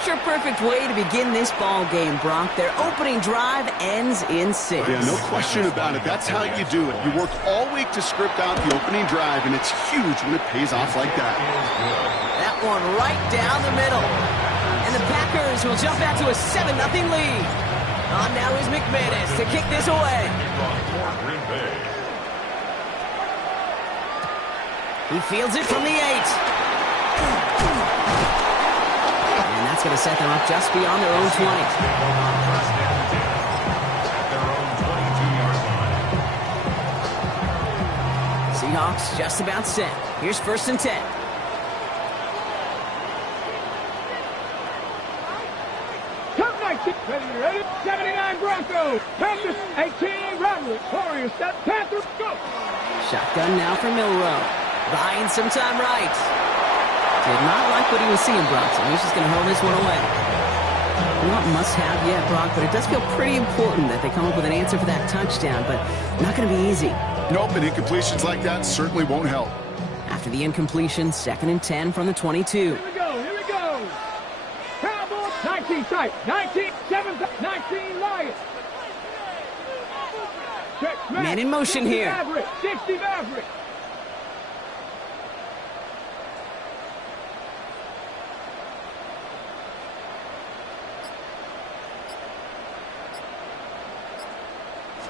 picture-perfect way to begin this ball game, Brock. Their opening drive ends in 6. Yeah, no question about it. That's how you do it. You work all week to script out the opening drive, and it's huge when it pays off like that. That one right down the middle. And the Packers will jump out to a 7-0 lead. On now is McManus to kick this away. He fields it from the 8. And that's going to set them up just beyond their own 20. Seahawks just about set. Here's 1st and 10. Ready? 79 Broncos. Panthers 18 Rebels. Warriors set. Panthers go. Shotgun now for Milroe. Buying some time right. Did not like what he was seeing, Brock, so he's just going to hold this one away. Not must-have yet, Brock, but it does feel pretty important that they come up with an answer for that touchdown, but not going to be easy. Nope, and incompletions like that certainly won't help. After the incompletion, 2nd and 10 from the 22. Here we go. Cowboys 19 tight. 19, 7, 19 Lions. Man in motion here. Maverick, 60 Maverick.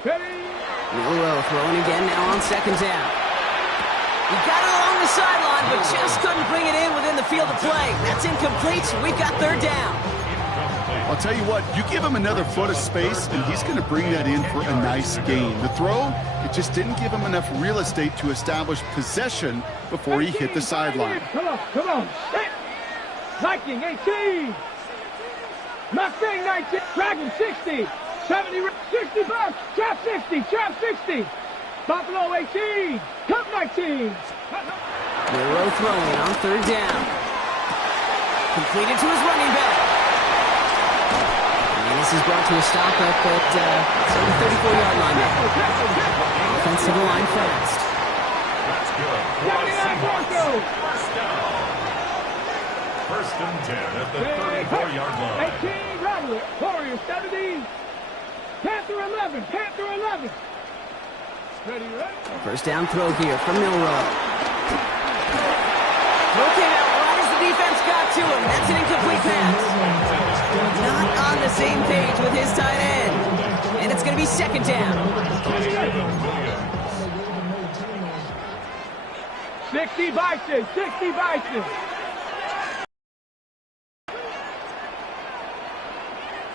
Milroe throwing again now on 2nd down. He got it along the sideline, but just couldn't bring it in within the field of play. That's incomplete. We've got 3rd down. I'll tell you what, you give him another foot of space, and he's going to bring that in for a nice gain. The throw, it just didn't give him enough real estate to establish possession before he hit the sideline. Come on. Viking 18. Mustang 19. Dragon 60. 70, 65, trap 60. Buffalo 18, Cup 19. Milroe throwing on 3rd down. Completed to his running back. And this is brought to a stop up at the 34-yard line now. Offensive line fast. That's good. 79 Broncos. 1st and 10 at the 34-yard line. 18 Rattler. Warriors 70. Panther 11. Ready? 1st down throw here from Milroe. Throw came out right as the defense got to him. That's an incomplete pass. Not on the same page with his tight end. And it's going to be 2nd down. 60 Bison.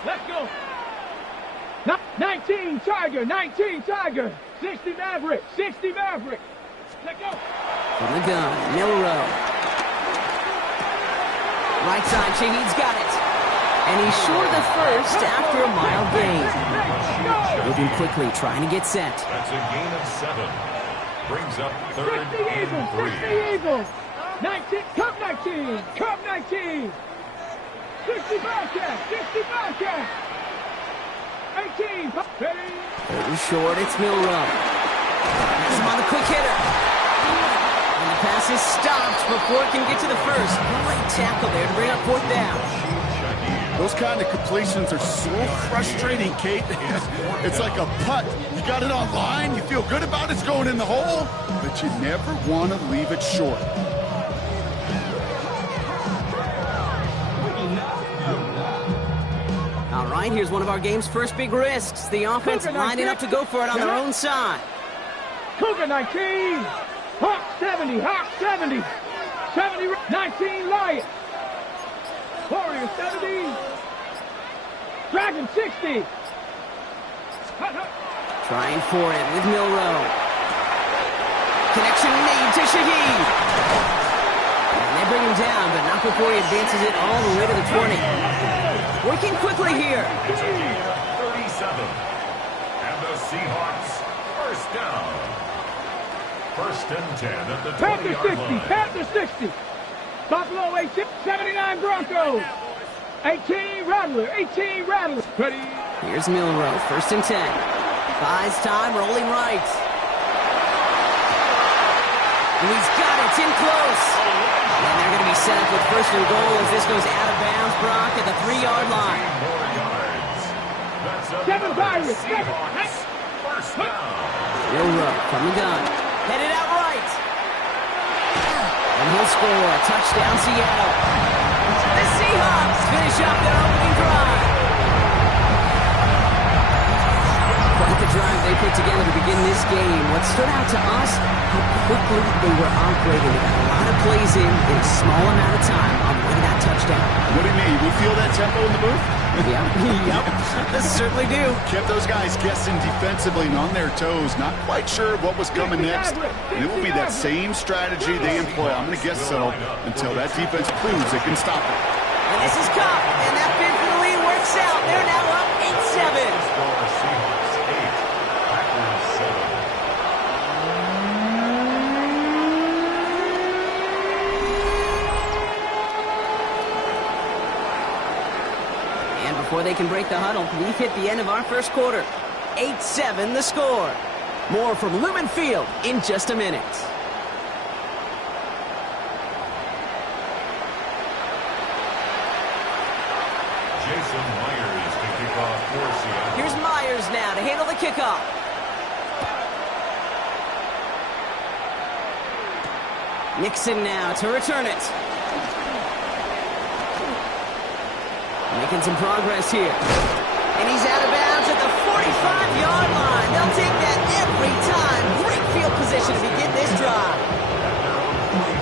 Let's go. 19 Tiger. 60 Maverick. Let's go. From the gun, Milroe. Right side, Shaheed's got it. And he's short of the 1st after a mild gain. Moving quickly, trying to get set. That's a gain of 7. Brings up 3rd and 3. 60 Eagles. 19, Cup 19. 60 Bobcat. 18. Ready? Third short, it's Milroe. Has him on the quick hitter. And the pass is stopped before it can get to the 1st. Great tackle there to bring up 4th down. Those kind of completions are so frustrating, Kate. It's like a putt. You got it on line, you feel good about it's going in the hole, but you never want to leave it short. All right, here's one of our game's first big risks. The offense lining up to go for it on their own side. Cougar 19. Hawk 70. 70, 19 Lions. Warriors 70. Dragon 60. Trying for it with Milroe. Connection made to Shaheed. And they bring him down, but not before he advances it all the way to the 20. Working quickly here. It's a gain of 37. And the Seahawks, 1st down. 1st and 10 at the 20-yard line. Panthers 60. Buffalo 18. 79 Broncos. 18 Rattler. Ready? Here's Milroe, 1st and 10. Buys time, rolling right. And he's got it. It's in close. And they're going to be set up with first and goal as this goes out of bounds, Brock, at the 3-yard line. 7 Pirates. 7. First down. Milroe from the gun. Headed out right. And he'll score a touchdown, Seattle. The Seahawks finish up their opening drive. Quite the drive they put together to begin this game. What stood out to us, how quickly they were operating. They got a lot of plays in a small amount of time on the way to that touchdown. What do you mean? We feel that tempo in the booth? Yep. Certainly do. Kept those guys guessing defensively and on their toes, not quite sure what was coming next. And it will be that same strategy they employ, I'm going to guess so, until that defense proves it can stop it. And this is Cup, and that bid for the lead works out. They're now up 8-7. Seahawks 8, Packers 7. Before they can break the huddle, we've hit the end of our first quarter. 8-7 the score. More from Lumen Field in just a minute. Jason Myers to kick off for Seattle. Here's Myers now to handle the kickoff. Nixon now to return it. Making some progress here. And he's out of bounds at the 45-yard line. They'll take that every time. Great field position to begin this drive.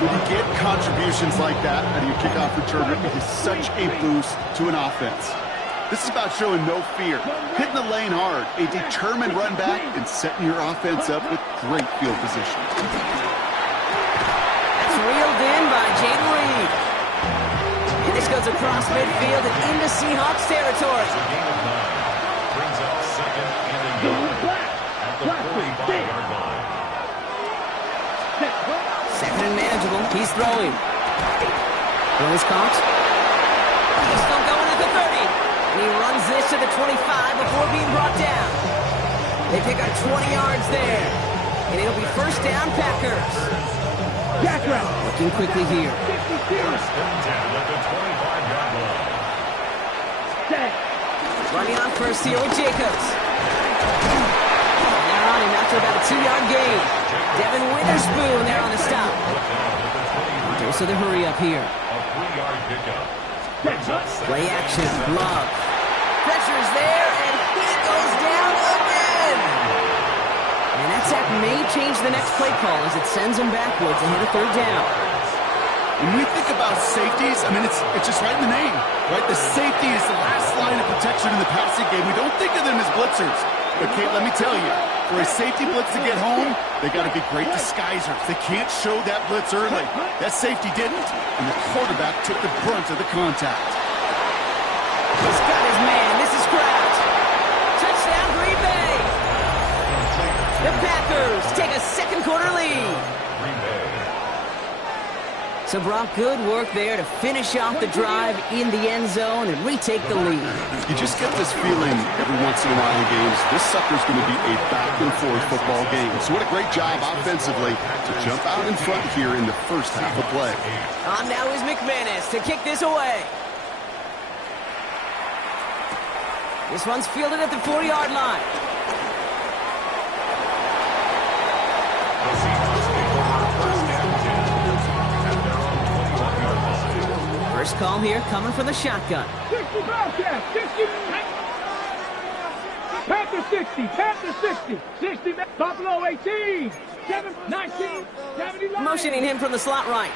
When you get contributions like that out of your kickoff returner, it is such a boost to an offense. This is about showing no fear, hitting the lane hard, a determined run back, and setting your offense up with great field position. That's reeled in by Jaden Reed. And this goes across midfield and into Seahawks territory. Gain of 9. Brings up second and a yard at the 45-yard line. Second and manageable. He's throwing. Throw is caught. He's still going at the 30. And he runs this to the 25 before being brought down. They pick up 20 yards there. And it'll be first down, Packers. Looking quickly here. First and 10 at the 25-yard line. Running on first here with Jacobs. And they're on him after about a 2-yard gain. Devin Witherspoon there on the stop. Dose of the hurry up here. A 3-yard pickup. Play action. Love. Pressure's there, and he goes down again. And that sack may change the next play call as it sends him backwards ahead of third down. When we think about safeties, I mean, it's just right in the name, right? The safety is the last line of protection in the passing game. We don't think of them as blitzers. But, Kate, let me tell you, for a safety blitz to get home, they got to be great disguisers. They can't show that blitz early. That safety didn't, and the quarterback took the brunt of the contact. He's got his man. This is Kraft. Touchdown, Green Bay. The Packers take a second quarter lead. Green Bay. So, Brock, good work there to finish off the drive in the end zone and retake the lead. You just get this feeling every once in a while in games, this sucker's going to be a back-and-forth football game. So what a great job offensively to jump out in front here in the first half of play. On now is McManus to kick this away. This one's fielded at the 40-yard line. The Seahawks take over first and 10 at their own 21-yard line. First call here coming from the shotgun. 60 Bobcats, 60. Panther 60, Panther 60. 60, Buffalo 18. 7, 19, 79. Motioning him from the slot right.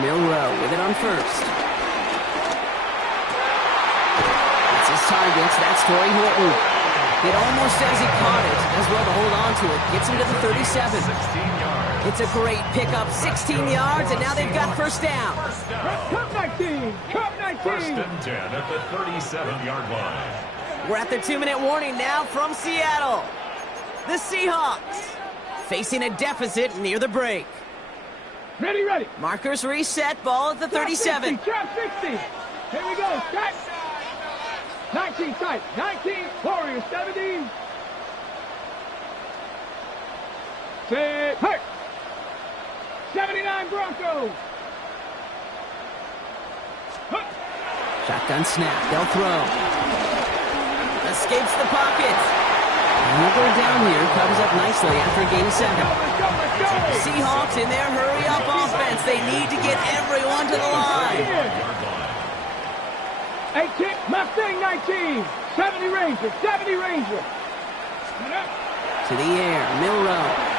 Milroe with it on first. That's his target. That's Torrey Horton. It almost says he caught it. Does well to hold on to it. Gets him to the 37. 16 yards. It's a great pickup. 16 yards, and now they've got first down. First down. Cup 19, Cup 19. First and 10 at the 37-yard line. We're at the 2-minute warning now from Seattle. The Seahawks facing a deficit near the break. Ready, ready. Markers reset. Ball at the 37. Trap 60. Here we go. Trap. 19 tight. 19. Warriors 17. Set. Hurt. 79 Broncos. Shotgun snap. They'll throw. Escapes the pocket. And he'll go down here. Covers up nicely after a gain of 7. Seahawks in their hurry-up offense. They need to get everyone to the line. 18, Mustang 19. 70 Ranger. 70 Ranger. To the air. Milroe.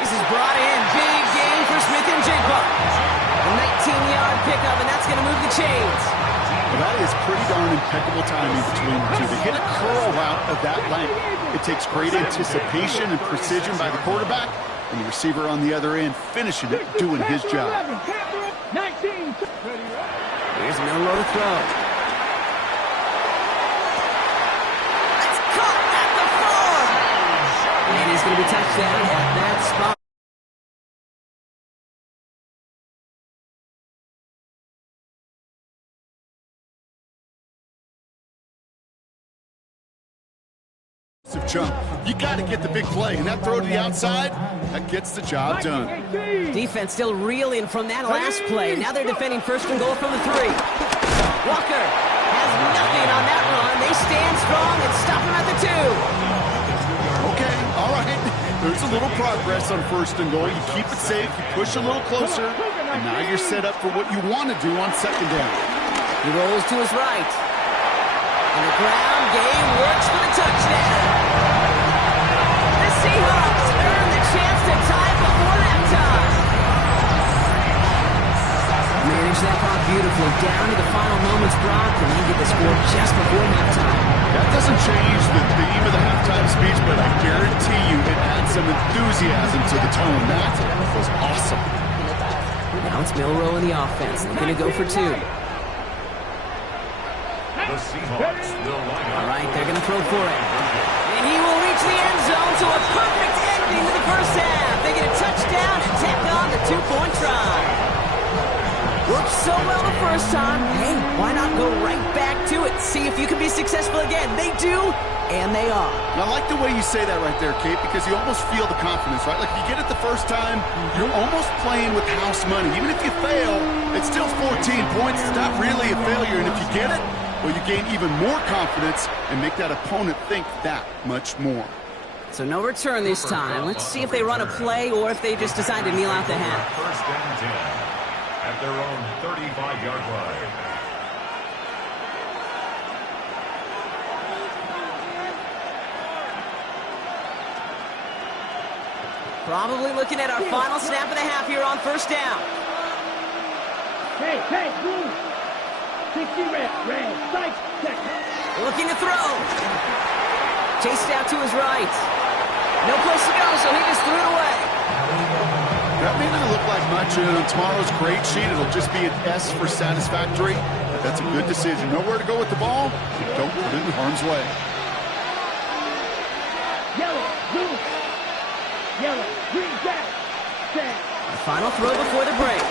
This is brought in. Big gain for Smith and Jigba. A 19-yard pickup, and that's going to move the chains. Well, that is pretty darn impeccable timing between the two. To hit a curl route of that length, it takes great anticipation and precision by the quarterback, and the receiver on the other end finishing it, doing his job. 19. Here's Milroe to throw. That's caught at the 4. And he's going to be touchdown at that spot. Jump. You got to get the big play, and that throw to the outside, that gets the job done. Defense still reeling from that last play. Now they're defending first and goal from the 3. Walker has nothing on that run. They stand strong and stop him at the 2. Okay, all right. There's a little progress on first and goal. You keep it safe, you push a little closer, and now you're set up for what you want to do on second down. He rolls to his right. And the ground game works for the touchdown. The Seahawks earn the chance to tie before halftime. Manage that clock beautifully down to the final moments, Brock, and then get the score just before halftime. That doesn't change the theme of the halftime speech, but I guarantee you it adds some enthusiasm to the tone. That was awesome. Now it's Milroe in the offense. They're going to go for 2. The Seahawks will line up. All right, they're going to throw for it. And he will reach the end zone to a perfect ending to the first half. They get a touchdown and tack on the 2-point try. Worked so well the first time. Hey, why not go right back to it? See if you can be successful again. They do, and they are. And I like the way you say that right there, Kate, because you almost feel the confidence, right? Like if you get it the first time, you're almost playing with house money. Even if you fail, it's still 14 points. It's not really a failure, and if you get it, well, you gain even more confidence and make that opponent think that much more. So no return this time. Let's see if they run a play or if they just decide to kneel out the half. First and 10 at their own 35-yard line. Probably looking at our final snap of the half here on first down. Hey, move. 60 red, sight, check. Looking to throw. Chased out to his right. No place to go, so he just threw it away. That may not look like much on tomorrow's grade sheet. It'll just be an S for satisfactory. But that's a good decision. Nowhere to go with the ball. Don't put it in harm's way. Yellow, blue. Yellow, green, jack. The final throw before the break.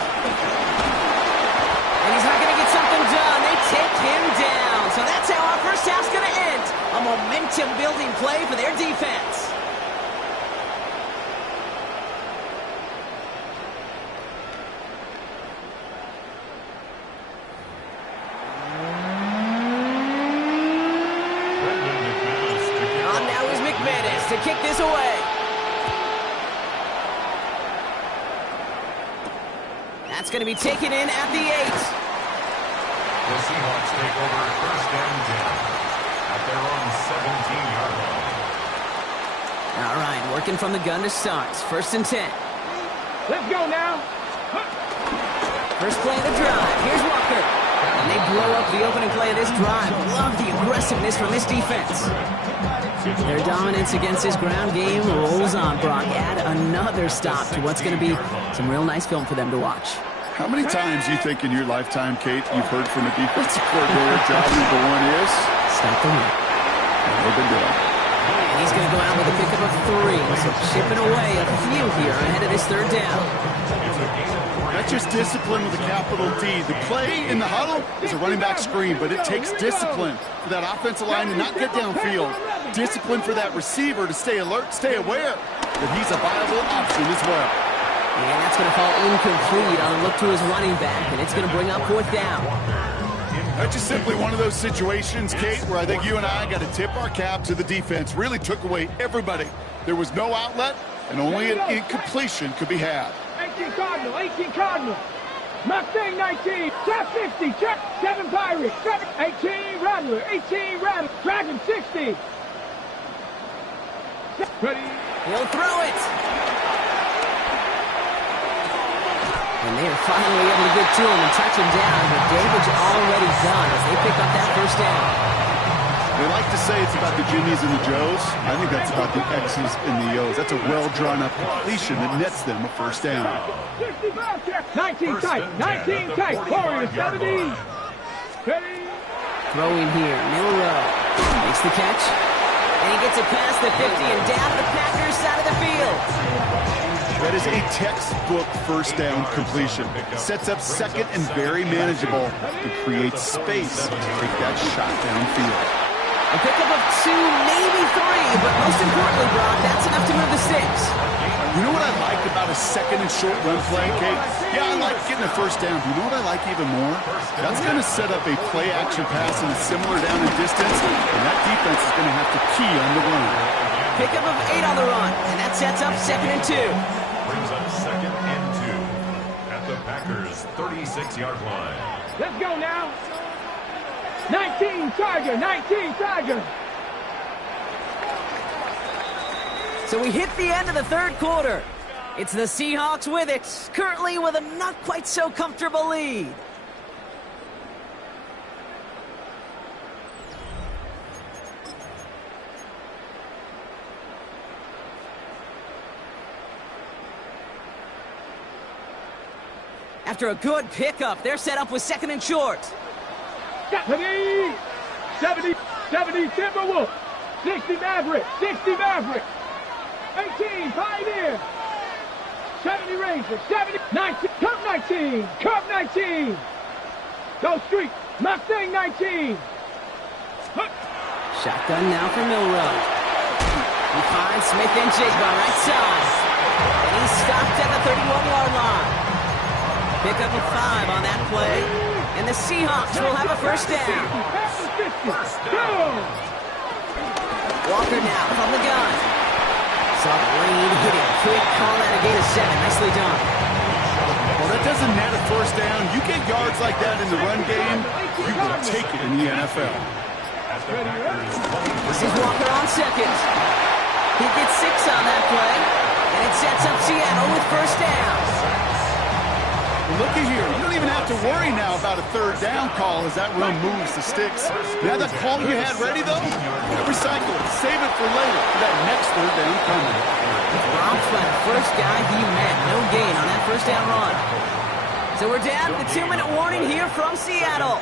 And he's not going to get something done. They take him down. So that's how our first half's going to end. A momentum-building play for their defense. On now is McManus to kick this away. That's going to be taken in at the 8. The Seahawks take over first and 10 at their own 17-yard line. All right, working from the gun to start. First and 10. Let's go now. First play of the drive. Here's Walker. And they blow up the opening play of this drive. Love the aggressiveness from this defense. Their dominance against this ground game rolls on, Brock. Add another stop to what's going to be some real nice film for them to watch. How many times do you think in your lifetime, Kate, you've heard from a defensive coordinator, job number 1 is? Stop the run. Never been done. And he's going to go out with a pickup of 3. So chipping away a few here ahead of this third down. That's just discipline with a capital D. The play in the huddle is a running back screen, but it takes discipline for that offensive line to not get downfield. Discipline for that receiver to stay alert, stay aware. that he's a viable option as well. And that's going to fall incomplete on a look to his running back, and it's going to bring up 4th down. That's just simply one of those situations, Kate, where I think you and I got to tip our cap to the defense. Really took away everybody. There was no outlet, and only an incompletion could be had. 18 Cardinal, 18 Cardinal. Mustang 19, Chap 50, Chap 7 Pirates, 18 Rattler, 18 Rattler, Dragon 60. Ready? He'll throw it. And they are finally able to get to him and touch him down, but David's already done as they pick up that 1st down. They like to say it's about the Jimmies and the Joes. I think that's about the X's and the O's. That's a well-drawn-up completion that nets them a 1st down. 19 tight, 19 tight, Warriors 70. Ready? Throwing here, Milroe makes the catch, and he gets it past the 50 and down to the Packers side of the field. That is a textbook 1st down completion. Sets up 2nd and very manageable and creates space to take that shot downfield. A pickup of 2, maybe 3, but most importantly, Brock, that's enough to move the sticks. You know what I like about a 2nd and short run play, Kate? Yeah, I like getting a 1st down. But you know what I like even more? That's going to set up a play-action pass in a similar down and distance, and that defense is going to have to key on the run. Pickup of 8 on the run, and that sets up 2nd and 2. Brings up 2nd and 2 at the Packers' 36-yard line. Let's go now. 19 Tiger, 19 Tiger. So we hit the end of the 3rd quarter. It's the Seahawks with it, currently with a not quite so comfortable lead. After a good pickup, they're set up with 2nd and short. 70 Timberwolf, 60 Maverick, 60 Maverick, 18 Pioneer, 70 Ranger, 70, 19, Cub 19, Go Street, Mustang 19. Shotgun now for Milroe. He finds Smith and Jigba right side. And he's stopped at the 31-yard line. Pickup of 5 on that play. And the Seahawks will have a 1st down. Walker now from the gun. Saw the lead, hit it quick, call that a gain of 7. Nicely done. Well, that doesn't net a 1st down. You get yards like that in the run game, you will take it in the NFL. This is Walker on 2nd. He gets 6 on that play, and it sets up Seattle with 1st down. Look at here. You don't even have to worry now about a 3rd down call as that run moves the sticks. Now that call you had ready, though, recycle it. Save it for later for that next 3rd down coming. Robbed by the first guy he met. No gain on that 1st down run. So we're down to the 2-minute warning here from Seattle.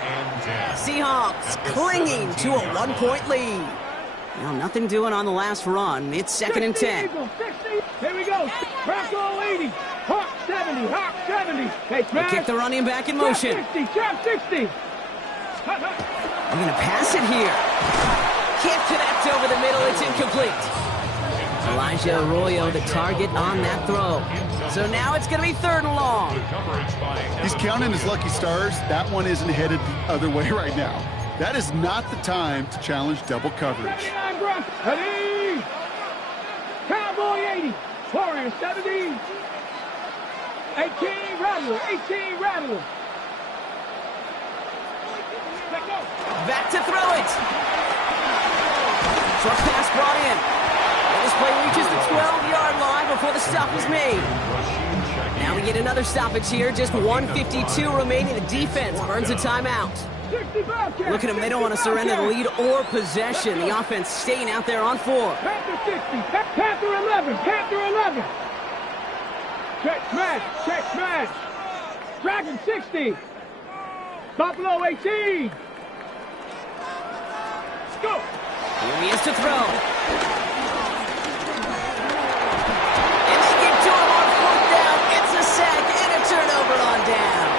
Seahawks clinging to a 1-point lead. Now nothing doing on the last run. It's 2nd and 10. Here we go. Bronco 80. Hawk 70. Hawk 70. They kick the running back in motion. Trap 60. We're going to pass it here. Can't connect over the middle. It's incomplete. Elijah Arroyo the target on that throw. So now it's going to be 3rd and long. He's counting his lucky stars. That one isn't headed the other way right now. That is not the time to challenge double coverage. Ready? Cowboy 80. Warrior 70. 18 Rattler. 18 Rattler. Back to throw it. Short pass brought in. And this play reaches the 12-yard line before the stop is made. Now we get another stoppage here. Just 1:52 remaining. The defense burns a timeout. Look at them. They don't want to surrender the lead or possession. The offense staying out there on 4. Panther 60. Panther 11. Panther 11. Check smash. Check smash. Dragon 60. Buffalo 18. Go. Here he is to throw. And they get to him on 4th down. It's a sack and a turnover on down.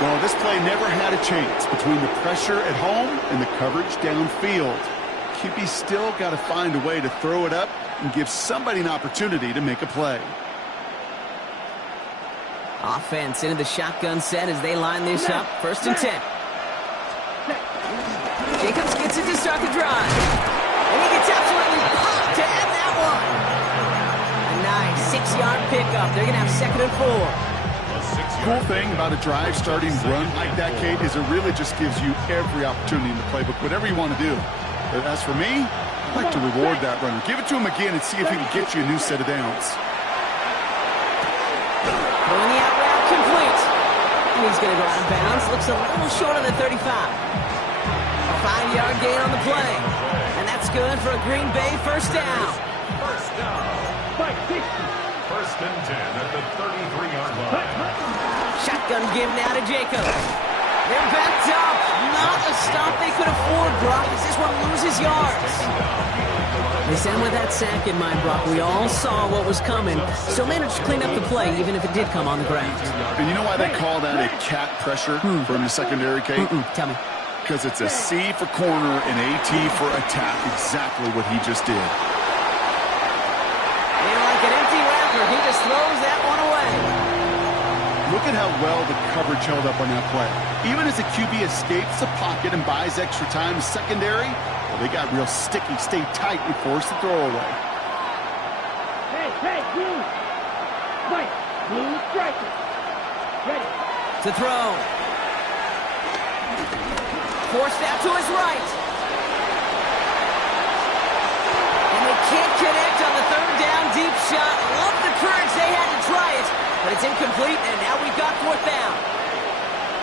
Well, this play never had a chance between the pressure at home and the coverage downfield. QB's still got to find a way to throw it up and give somebody an opportunity to make a play. Offense into the shotgun set as they line this up. 1st and 10. Jacobs gets it to start the drive. And he gets absolutely popped to end that one. A nice 6-yard pickup. They're going to have 2nd and 4. Cool thing about a drive starting run like that, Kate, is it really just gives you every opportunity in the playbook, whatever you want to do. But as for me, I'd like to reward that runner. Give it to him again and see if he can get you a new set of downs. Pulling the out route complete. And he's going to go out of bounds. Looks a little short of the 35. A 5-yard gain on the play. And that's good for a Green Bay 1st down. First down. 1st and 10 at the 33-yard line. Shotgun give now to Jacobs. They're backed up. Not a stop they could afford, Brock, as this one loses yards. They send with that sack in mind, Brock. We all saw what was coming. Still managed to clean up the play, even if it did come on the ground. And you know why they call that a cat pressure from the secondary, Kate? Tell me. Because it's a C for corner and AT for attack. Exactly what he just did. And like an empty wrapper, he just throws that one away. Look at how well the coverage held up on that play. Even as the QB escapes the pocket and buys extra time to secondary, well, they got real sticky, stay tight, and force the throw away. Hey, blue. White, blue striker. Ready. To throw. Forced out to his right. And they can't connect on the 3rd down deep shot. Love the courage they had to try it. But it's incomplete, and now we've got 4th down.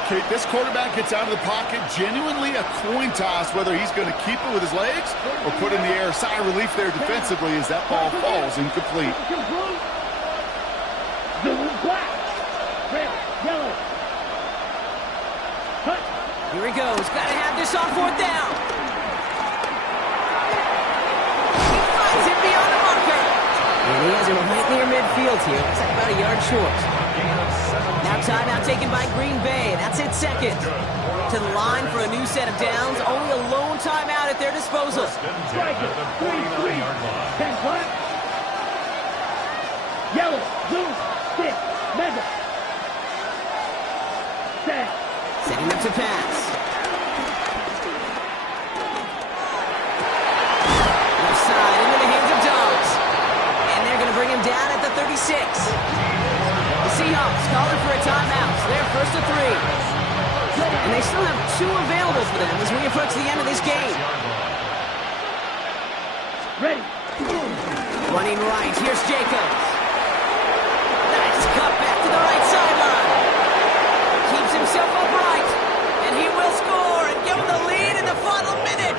Kate, this quarterback gets out of the pocket, genuinely a coin toss whether he's going to keep it with his legs or put in the air. Sigh of relief there defensively as that ball falls incomplete. Blue, black, red, yellow. Cut. Here he goes. Got to have this on 4th down. He finds it beyond the marker. And he has it right near midfield here. It's like about a yard short. Now timeout taken by Green Bay. That's it 2nd. To the line for a new set of downs. Only a lone timeout at their disposal. Striker, 3, 10 black. Yellow, blue, stick, mega. Set. Setting up to pass. Left side into the hands of Dogs. And they're going to bring him down at the 36. The Seahawks calling for a timeout. They're 1st and 3. And they still have 2 available for them as we approach the end of this game. Ready. Running right. Here's Jacobs. Nice cut back to the right sideline. Keeps himself upright. And he will score and give them the lead in the final minute.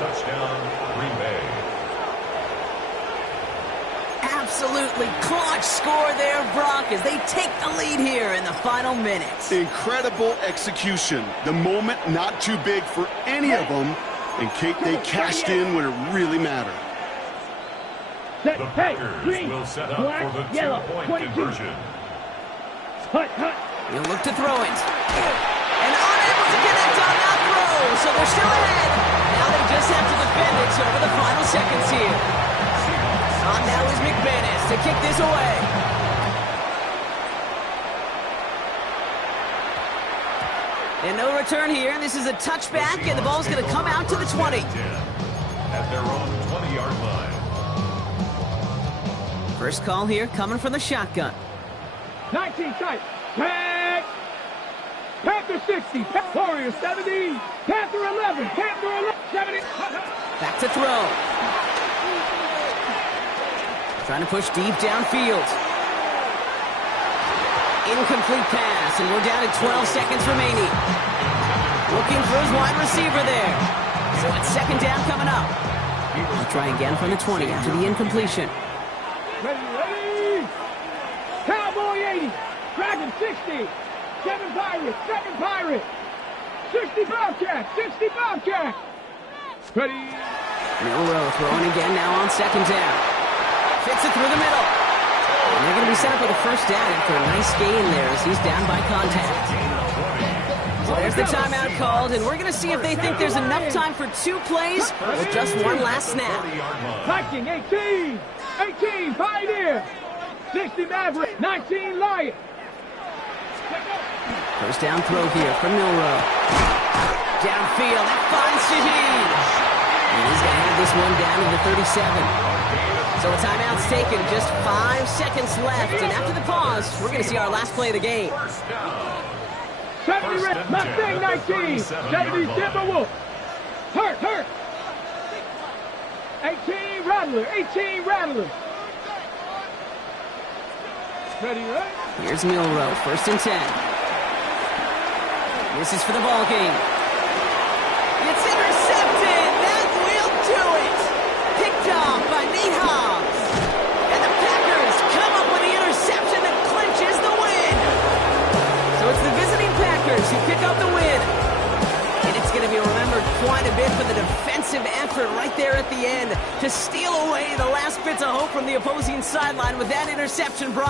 Touchdown, Green Bay. Absolutely clutch score there, Brock, as they take the lead here in the final minutes. Incredible execution. The moment not too big for any of them. And Kate, they cashed in when it really mattered. Set. The Hey, Packers green, will set up black, for the yellow, 2-point 22. conversion. Hut. He'll look to throw it. And unable to connect on that throw, so they're still ahead. Now they just have to defend it over the final seconds here. On now is McManus to kick this away. And no return here. This is a touchback, and the ball's going to come out to the 20. At their own 20-yard line. First call here coming from the shotgun. 19 tight. Tag. Panther 60. Warrior 70. Panther 11. Panther 11. 70. Back to throw. Trying to push deep downfield. Incomplete pass, and we're down to 12 seconds remaining. Looking for his wide receiver there. So it's 2nd down coming up. He'll try again from the 20 after the incompletion. Ready. Cowboy 80. Dragon 60. 7 Pirates. 60 Bobcat. 60 Bobcat. Ready. Milroe throwing again now on 2nd down. Fits it through the middle. And they're going to be set up with a 1st down after a nice gain there as he's down by contact. So there's the timeout called, and we're going to see if they think there's enough time for 2 plays or just one last snap. Viking 18, 18 Pioneer, 60 Maverick, 19 Lion. First down throw here from Milroe. Downfield, that finds Shaheed. And he's going to have this one down to the 37. So a timeout's taken, just 5 seconds left. And after the pause, we're going to see our last play of the game. 70 Red, Mustang 19, 70 Timberwolf. Hurt. 18 Rattler, 18 Rattler. Ready, right? Here's Milroe, first and 10. This is for the ball game. It's intercepted. That will do it. Picked off by Nate Hobbs. And the Packers come up with the interception that clinches the win. So it's the visiting Packers who pick up the win. And it's going to be remembered quite a bit for the defensive effort right there at the end to steal away the last bits of hope from the opposing sideline with that interception, Brock.